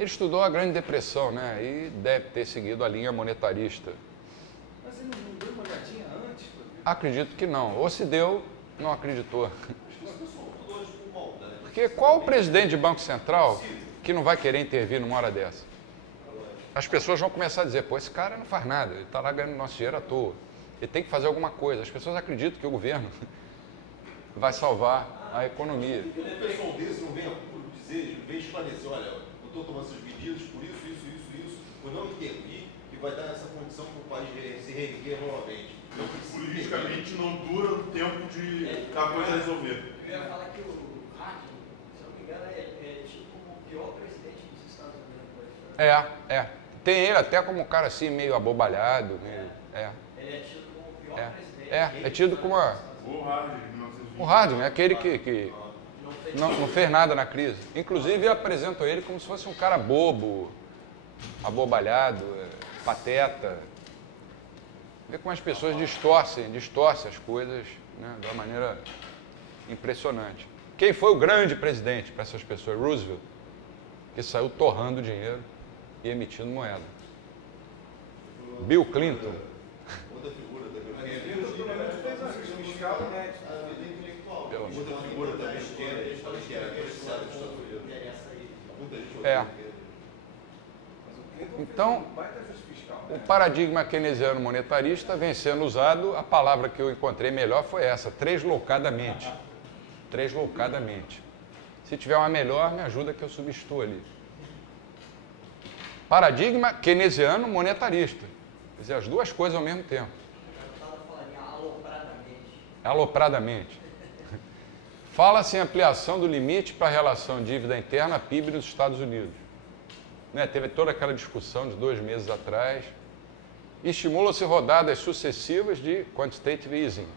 Ele estudou a Grande Depressão, né? E deve ter seguido a linha monetarista. Mas ele não deu uma olhadinha antes? Acredito que não. Ou se deu, não acreditou. As pessoas são todas por maldade. Porque qual o presidente de Banco Central que não vai querer intervir numa hora dessa? As pessoas vão começar a dizer, pô, esse cara não faz nada, ele está lá ganhando nosso dinheiro à toa. Ele tem que fazer alguma coisa. As pessoas acreditam que o governo vai salvar a economia. Um pessoal desse não vem a público dizer, vem esclarecer, olha, eu estou tomando essas medidas por isso, por não intervir, que vai dar essa condição para o país se reerguer novamente. Não precisa Politicamente não dura o tempo de a coisa resolver. Eu ia falar que o Harding, se não me engano, é tipo o pior presidente dos Estados Unidos. Tem ele até como um cara assim, meio abobalhado. Meio, Ele é tido como o pior presidente. É tido como a... O Harding, de 1920. O Harding é aquele que não fez nada na crise. Inclusive, apresentam ele como se fosse um cara bobo, abobalhado, pateta. Vê como as pessoas distorcem as coisas, né, de uma maneira impressionante. Quem foi o grande presidente para essas pessoas? Roosevelt, que saiu torrando dinheiro e emitindo moeda. Bill Clinton. Outra figura também. Fez uma questão fiscal, né? A vida intelectual. Pelo amor. Outra figura também que era apreciada nos Estados Unidos. Muita gente É. Mas o Clinton Então, fez um baita ajuste fiscal, o né? paradigma keynesiano monetarista vem sendo usado, a palavra que eu encontrei melhor foi essa, tresloucadamente. Tresloucadamente. Se tiver uma melhor, me ajuda que eu substituo ali. Paradigma keynesiano monetarista. Quer dizer, as duas coisas ao mesmo tempo. Eu estava falando alopradamente. Alopradamente. Fala-se em ampliação do limite para a relação dívida interna PIB nos Estados Unidos. Né? Teve toda aquela discussão de 2 meses atrás. Estimula-se rodadas sucessivas de quantitative easing.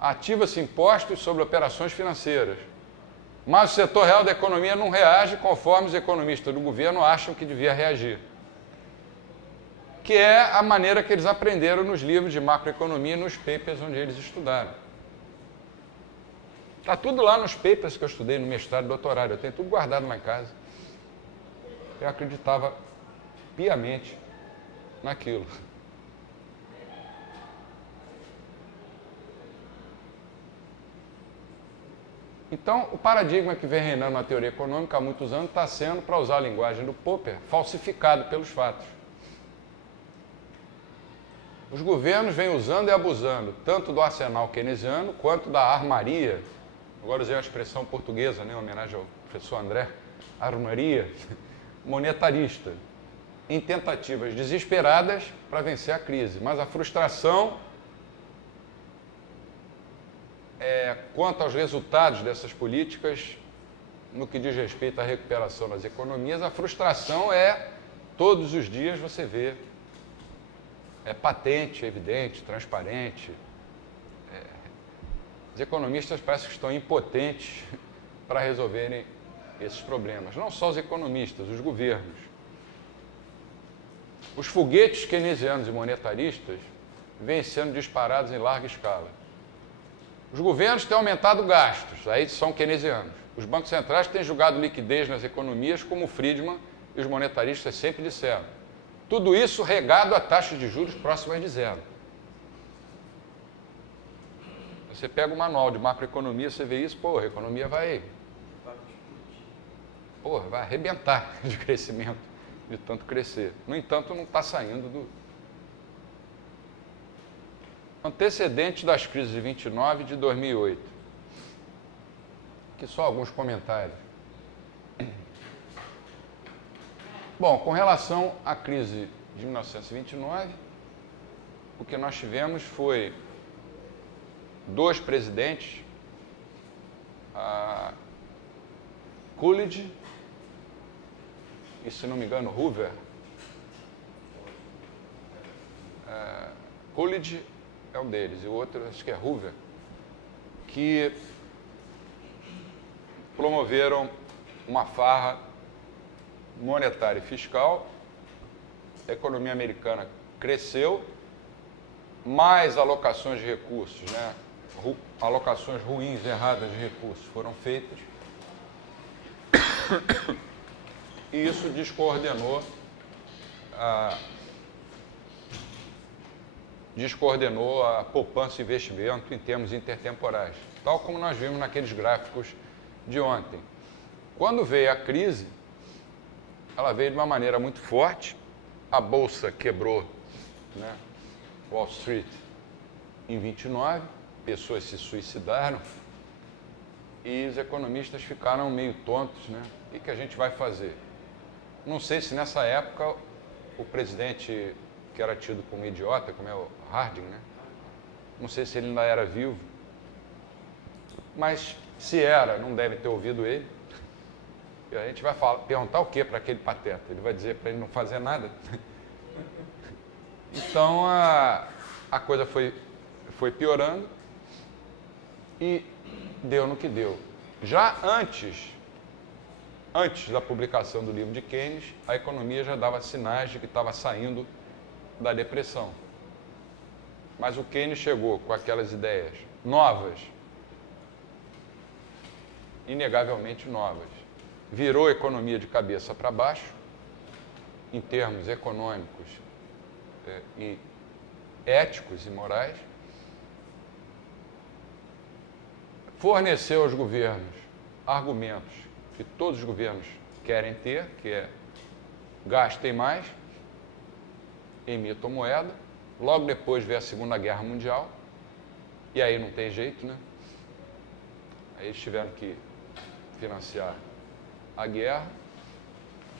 Ativa-se impostos sobre operações financeiras. Mas o setor real da economia não reage conforme os economistas do governo acham que devia reagir. Que é a maneira que eles aprenderam nos livros de macroeconomia e nos papers onde eles estudaram. Está tudo lá nos papers que eu estudei no mestrado e doutorado. Eu tenho tudo guardado lá em casa. Eu acreditava piamente naquilo. Então, o paradigma que vem reinando na teoria econômica há muitos anos está sendo, para usar a linguagem do Popper, falsificado pelos fatos. Os governos vêm usando e abusando tanto do arsenal keynesiano quanto da armaria. Agora usei uma expressão portuguesa, né, em homenagem ao professor André, armaria monetarista, em tentativas desesperadas para vencer a crise. Mas a frustração quanto aos resultados dessas políticas, no que diz respeito à recuperação das economias, a frustração todos os dias você vê, é patente, evidente, transparente. Os economistas parecem que estão impotentes para resolverem esses problemas. Não só os economistas, os governos. Os foguetes keynesianos e monetaristas vêm sendo disparados em larga escala. Os governos têm aumentado gastos, aí são keynesianos. Os bancos centrais têm julgado liquidez nas economias, como o Friedman e os monetaristas sempre disseram. Tudo isso regado a taxas de juros próximas de zero. Você pega o manual de macroeconomia, você vê isso, a economia vai arrebentar de crescimento, de tanto crescer. No entanto, não está saindo do... Antecedentes das crises de 29 e de 2008. Aqui só alguns comentários. Bom, com relação à crise de 1929, o que nós tivemos foi 2 presidentes, Coolidge e, se não me engano, Hoover. Coolidge é um deles, e o outro acho que é Hoover, que promoveram uma farra monetária e fiscal. A economia americana cresceu, mais alocações de recursos, né? Alocações ruins, erradas de recursos foram feitas. e isso descoordenou a poupança e investimento em termos intertemporais, tal como nós vimos naqueles gráficos de ontem. Quando veio a crise, ela veio de uma maneira muito forte, a Bolsa quebrou, né? Wall Street em 29, pessoas se suicidaram e os economistas ficaram meio tontos, né? O que a gente vai fazer? Não sei se nessa época o presidente, que era tido como idiota, como é o Harding, né? Não sei se ele ainda era vivo, mas se era, não deve ter ouvido ele. E a gente vai perguntar o que para aquele pateta? Ele vai dizer para ele não fazer nada? Então a coisa foi piorando e deu no que deu. Já antes da publicação do livro de Keynes, a economia já dava sinais de que estava saindo da depressão. Mas o Keynes chegou com aquelas ideias novas, inegavelmente novas. Virou a economia de cabeça para baixo, em termos econômicos e éticos e morais. Forneceu aos governos argumentos que todos os governos querem ter, que é gastem mais, emitam moeda. Logo depois veio a Segunda Guerra Mundial, e aí não tem jeito, né? Aí eles tiveram que financiar a guerra,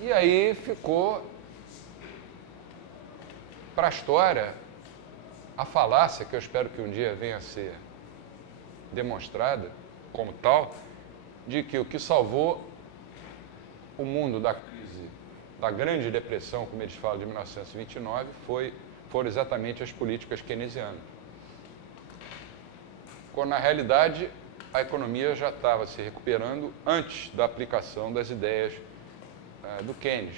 e aí ficou para a história a falácia, que eu espero que um dia venha a ser demonstrada como tal, de que o que salvou o mundo da crise, da Grande Depressão, como eles falam, de 1929, foram exatamente as políticas keynesianas. Quando, na realidade, a economia já estava se recuperando antes da aplicação das ideias do Keynes.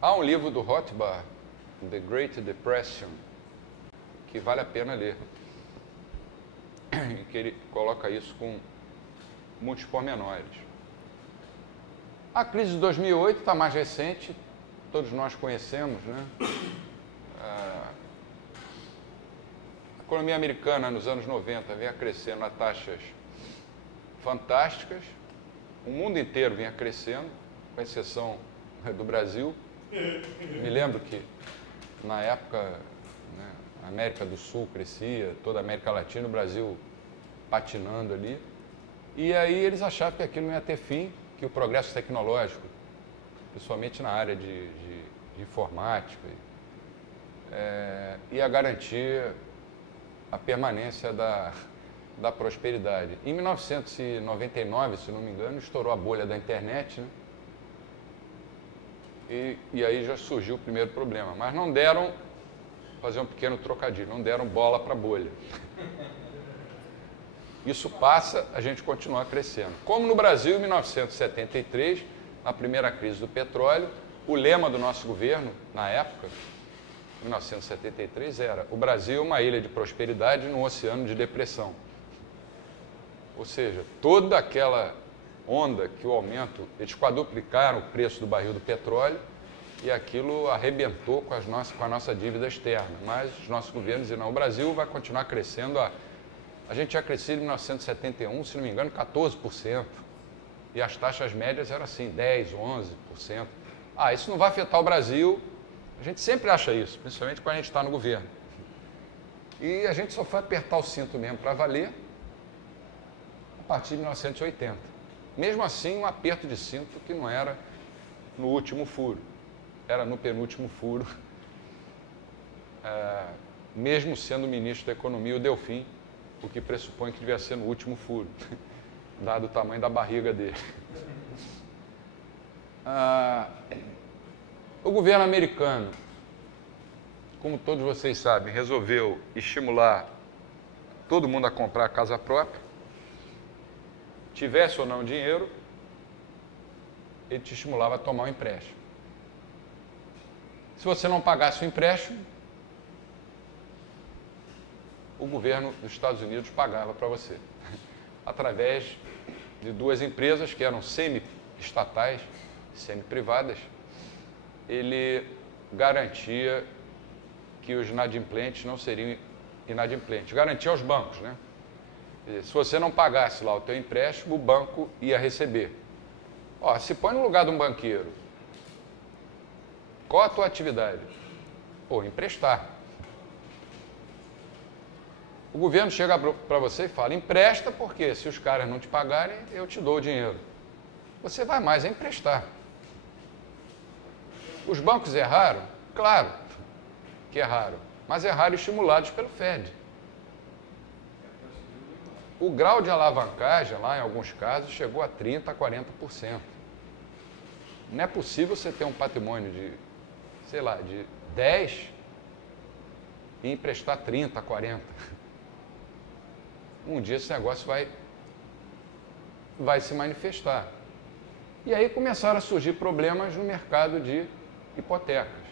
Há um livro do Rothbard, The Great Depression, que vale a pena ler, em que ele coloca isso com muitos pormenores. A crise de 2008 está mais recente, todos nós conhecemos, né? A economia americana nos anos 90 vinha crescendo a taxas fantásticas, o mundo inteiro vinha crescendo, com exceção do Brasil. Me lembro que na época, né, a América do Sul crescia, toda a América Latina, o Brasil patinando ali. E aí eles achavam que aquilo não ia ter fim, que o progresso tecnológico, principalmente na área de informática, ia garantir a permanência da prosperidade. Em 1999, se não me engano, estourou a bolha da internet, né? E aí já surgiu o primeiro problema. Mas não deram, fazer um pequeno trocadilho, não deram bola para a bolha. Isso passa, a gente continua crescendo. Como no Brasil, em 1973, na primeira crise do petróleo, o lema do nosso governo, na época, 1973, era: o Brasil é uma ilha de prosperidade num oceano de depressão. Ou seja, toda aquela onda que o aumento, eles quadruplicaram o preço do barril do petróleo e aquilo arrebentou com a nossa dívida externa. Mas os nossos governos diziam: não, o Brasil vai continuar crescendo. A gente tinha crescido em 1971, se não me engano, 14%. E as taxas médias eram assim, 10%, 11%. Isso não vai afetar o Brasil. A gente sempre acha isso, principalmente quando a gente está no governo. E a gente só foi apertar o cinto mesmo para valer a partir de 1980. Mesmo assim, um aperto de cinto que não era no último furo, era no penúltimo furo, mesmo sendo o ministro da Economia, o Delfim, o que pressupõe que devia ser no último furo, dado o tamanho da barriga dele. O governo americano, como todos vocês sabem, resolveu estimular todo mundo a comprar casa própria. Tivesse ou não dinheiro, ele te estimulava a tomar um empréstimo. Se você não pagasse o empréstimo, o governo dos Estados Unidos pagava para você, através de duas empresas que eram semi-estatais, semi-privadas, ele garantia que os inadimplentes não seriam inadimplentes. Garantia aos bancos, né? Se você não pagasse lá o teu empréstimo, o banco ia receber. Ó, se põe no lugar de um banqueiro. Qual a tua atividade? Pô, emprestar. O governo chega para você e fala, empresta porque se os caras não te pagarem, eu te dou o dinheiro. Você vai mais a emprestar. Os bancos erraram? Claro que erraram, mas erraram estimulados pelo Fed. O grau de alavancagem lá, em alguns casos, chegou a 30%, a 40%. Não é possível você ter um patrimônio de, sei lá, de 10 e emprestar 30, 40. Um dia esse negócio vai se manifestar. E aí começaram a surgir problemas no mercado de hipotecas.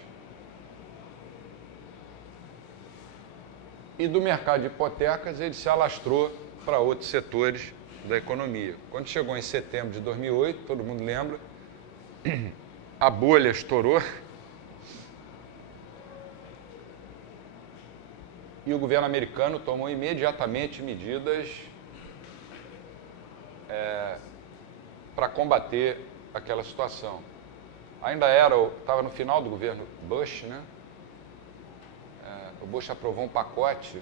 E do mercado de hipotecas ele se alastrou para outros setores da economia. Quando chegou em setembro de 2008, todo mundo lembra, a bolha estourou e o governo americano tomou imediatamente medidas para combater aquela situação. Ainda estava no final do governo Bush, né? O Bush aprovou um pacote,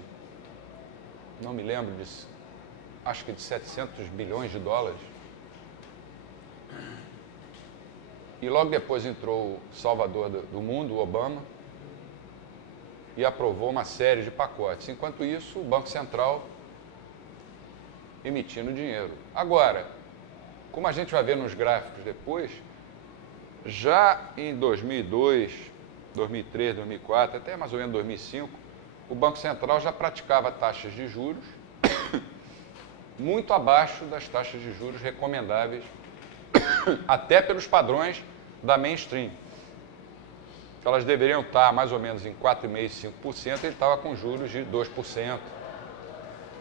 não me lembro disso, acho que de 700 bilhões de dólares. E logo depois entrou o salvador do mundo, o Obama, e aprovou uma série de pacotes. Enquanto isso, o Banco Central emitindo dinheiro. Agora, como a gente vai ver nos gráficos depois, já em 2002, 2003, 2004, até mais ou menos 2005, o Banco Central já praticava taxas de juros muito abaixo das taxas de juros recomendáveis, até pelos padrões da mainstream. Elas deveriam estar mais ou menos em 4,5%, 5%, ele estava com juros de 2%,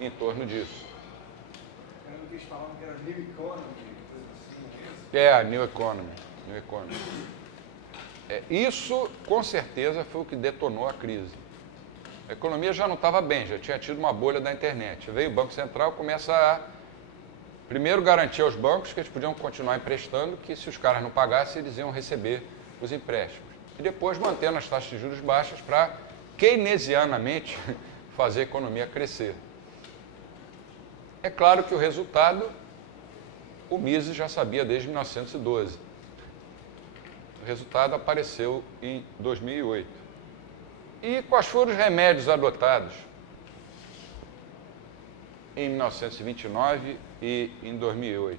em torno disso. Era o que eles falavam que era New Economy, coisa assim, É, New Economy. New Economy. Isso, com certeza, foi o que detonou a crise. A economia já não estava bem, já tinha tido uma bolha da internet. Veio o Banco Central, começa a, primeiro, garantir aos bancos que eles podiam continuar emprestando, que se os caras não pagassem, eles iam receber os empréstimos. E depois mantendo as taxas de juros baixas para, keynesianamente, fazer a economia crescer. É claro que o resultado, o Mises já sabia desde 1912. O resultado apareceu em 2008. E quais foram os remédios adotados em 1929 e em 2008?